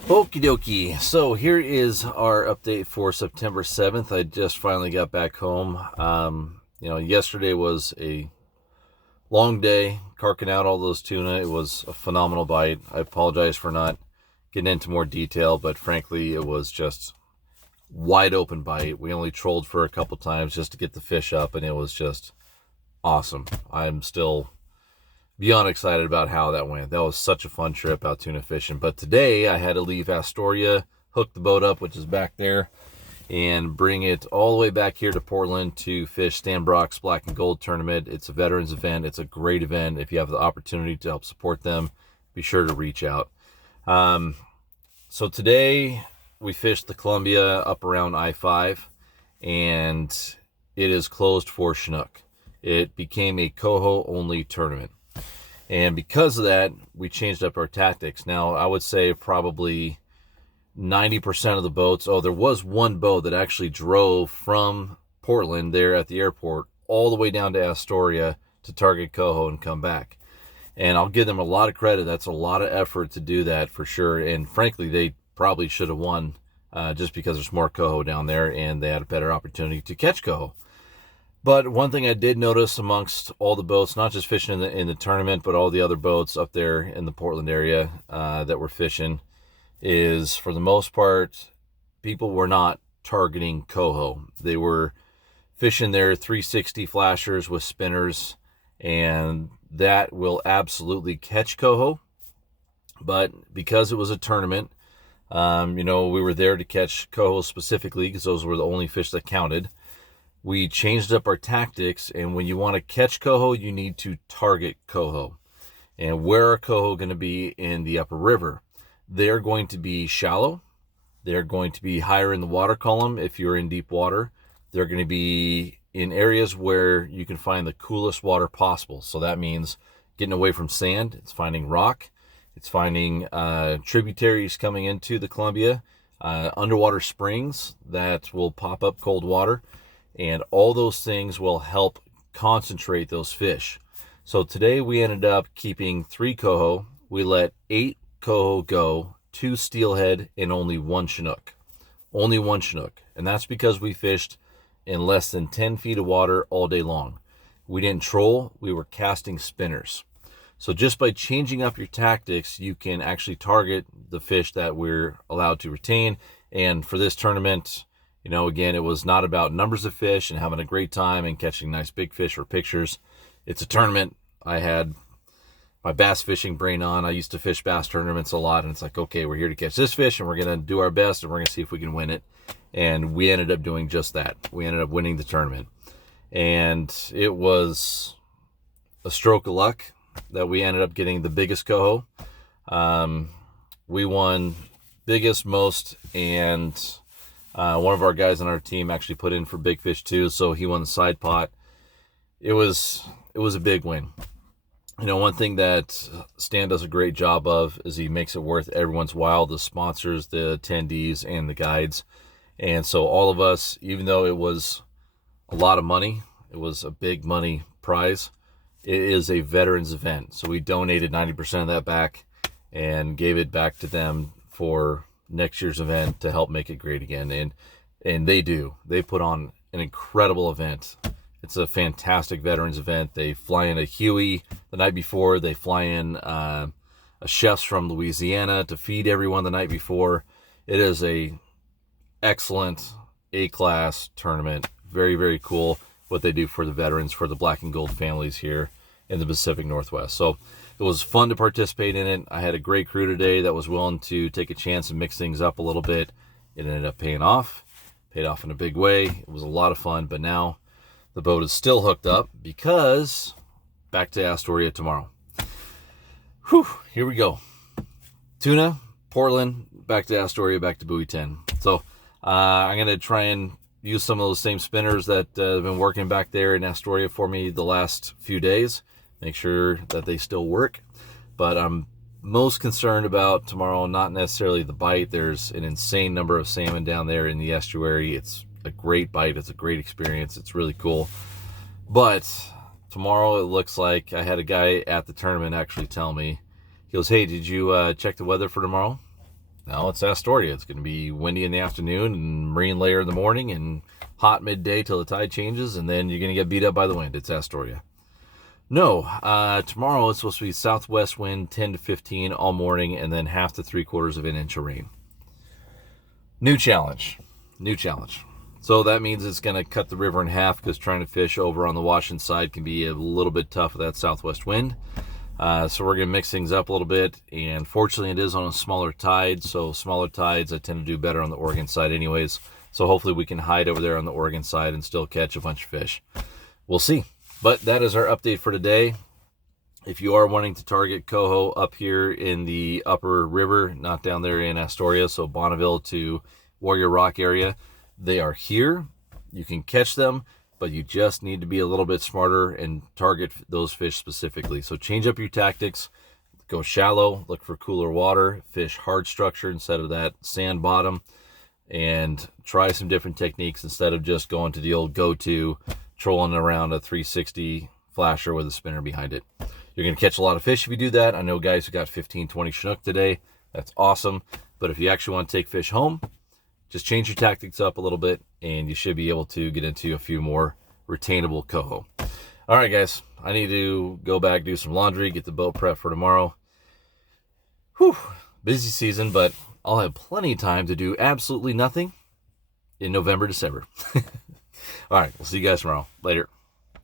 Okie dokie. So here is our update for September 7th. I just finally got back home. Yesterday was a long day, carking out all those tuna. It was a phenomenal bite. I apologize for not getting into more detail, but frankly, it was just wide open bite. We only trolled for a couple times just to get the fish up, and it was just awesome. I'm still beyond excited about how that went. That was such a fun trip out tuna fishing. But today I had to leave Astoria, hook the boat up, which is back there, and bring it all the way back here to Portland to fish Stan Brock's Black and Gold tournament. It's a veterans event. It's a great event. If you have the opportunity to help support them, be sure to reach out. So today we fished the Columbia up around I-5, and it is closed for Chinook. It became a Coho only tournament. And because of that, we changed up our tactics. Now, I would say probably 90% of the boats, there was one boat that actually drove from Portland there at the airport all the way down to Astoria to target Coho and come back. And I'll give them a lot of credit. That's a lot of effort to do that for sure. And frankly, they probably should have won just because there's more Coho down there and they had a better opportunity to catch Coho. But one thing I did notice amongst all the boats, not just fishing in the tournament, but all the other boats up there in the Portland area that were fishing, is for the most part, people were not targeting Coho. They were fishing their 360 flashers with spinners, and that will absolutely catch Coho. But because it was a tournament, we were there to catch Coho specifically because those were the only fish that counted. We changed up our tactics, and when you want to catch Coho, you need to target Coho. And where are Coho going to be in the upper river? They're going to be shallow. They're going to be higher in the water column if you're in deep water. They're going to be in areas where you can find the coolest water possible. So that means getting away from sand. It's finding rock. It's finding tributaries coming into the Columbia, underwater springs that will pop up cold water. And all those things will help concentrate those fish. So today we ended up keeping 3 Coho. We let 8 Coho go, 2 steelhead, and only 1 Chinook. Only 1 Chinook. And that's because we fished in less than 10 feet of water all day long. We didn't troll, we were casting spinners. So just by changing up your tactics, you can actually target the fish that we're allowed to retain. And for this tournament, again, it was not about numbers of fish and having a great time and catching nice big fish for pictures. It's a tournament. I had my bass fishing brain on. I used to fish bass tournaments a lot, and it's like, okay, we're here to catch this fish, and we're going to do our best, and we're going to see if we can win it. And we ended up doing just that. We ended up winning the tournament. And it was a stroke of luck that we ended up getting the biggest Coho. We won biggest, most, and one of our guys on our team actually put in for big fish too, so he won the side pot. It was a big win. One thing that Stan does a great job of is he makes it worth everyone's while, the sponsors, the attendees, and the guides. And so all of us, even though it was a lot of money, it was a big money prize, it is a veterans event. So we donated 90% of that back and gave it back to them for next year's event to help make it great again. And they do. They put on an incredible event. It's a fantastic veterans event. They fly in a Huey the night before. They fly in a chefs from Louisiana to feed everyone the night before. It is a excellent A-class tournament. Very, very cool what they do for the veterans, for the Black and Gold families here in the Pacific Northwest. So it was fun to participate in it. I had a great crew today that was willing to take a chance and mix things up a little bit. It ended up paid off in a big way. It was a lot of fun, but now the boat is still hooked up because back to Astoria tomorrow. Whew, here we go. Tuna, Portland, back to Astoria, back to Buoy 10. So I'm going to try and use some of those same spinners that have been working back there in Astoria for me the last few days. Make sure that they still work. But I'm most concerned about tomorrow, not necessarily the bite. There's an insane number of salmon down there in the estuary. It's a great bite. It's a great experience. It's really cool. But tomorrow it looks like, I had a guy at the tournament actually tell me, he goes, hey, did you check the weather for tomorrow? No, it's Astoria. It's going to be windy in the afternoon and marine layer in the morning and hot midday till the tide changes, and then you're going to get beat up by the wind. It's Astoria. No, tomorrow it's supposed to be southwest wind 10 to 15 all morning, and then half to 3/4 of an inch of rain. New challenge. So that means it's going to cut the river in half, because trying to fish over on the Washington side can be a little bit tough with that southwest wind. So we're going to mix things up a little bit, and fortunately it is on a smaller tide, so smaller tides I tend to do better on the Oregon side anyways, so hopefully we can hide over there on the Oregon side and still catch a bunch of fish. We'll see. But that is our update for today. If you are wanting to target coho up here in the upper river, not down there in Astoria, so Bonneville to Warrior Rock area, they are here. You can catch them, but you just need to be a little bit smarter and target those fish specifically. So change up your tactics, go shallow, look for cooler water, fish hard structure instead of that sand bottom, and try some different techniques instead of just going to the old go-to, trolling around a 360 flasher with a spinner behind it. You're going to catch a lot of fish if you do that. I know guys who got 15, 20 Chinook today. That's awesome. But if you actually want to take fish home, just change your tactics up a little bit, and you should be able to get into a few more retainable coho. All right, guys, I need to go back, do some laundry, get the boat prep for tomorrow. Whew, busy season, but I'll have plenty of time to do absolutely nothing in November, December. All right, we'll see you guys tomorrow. Later.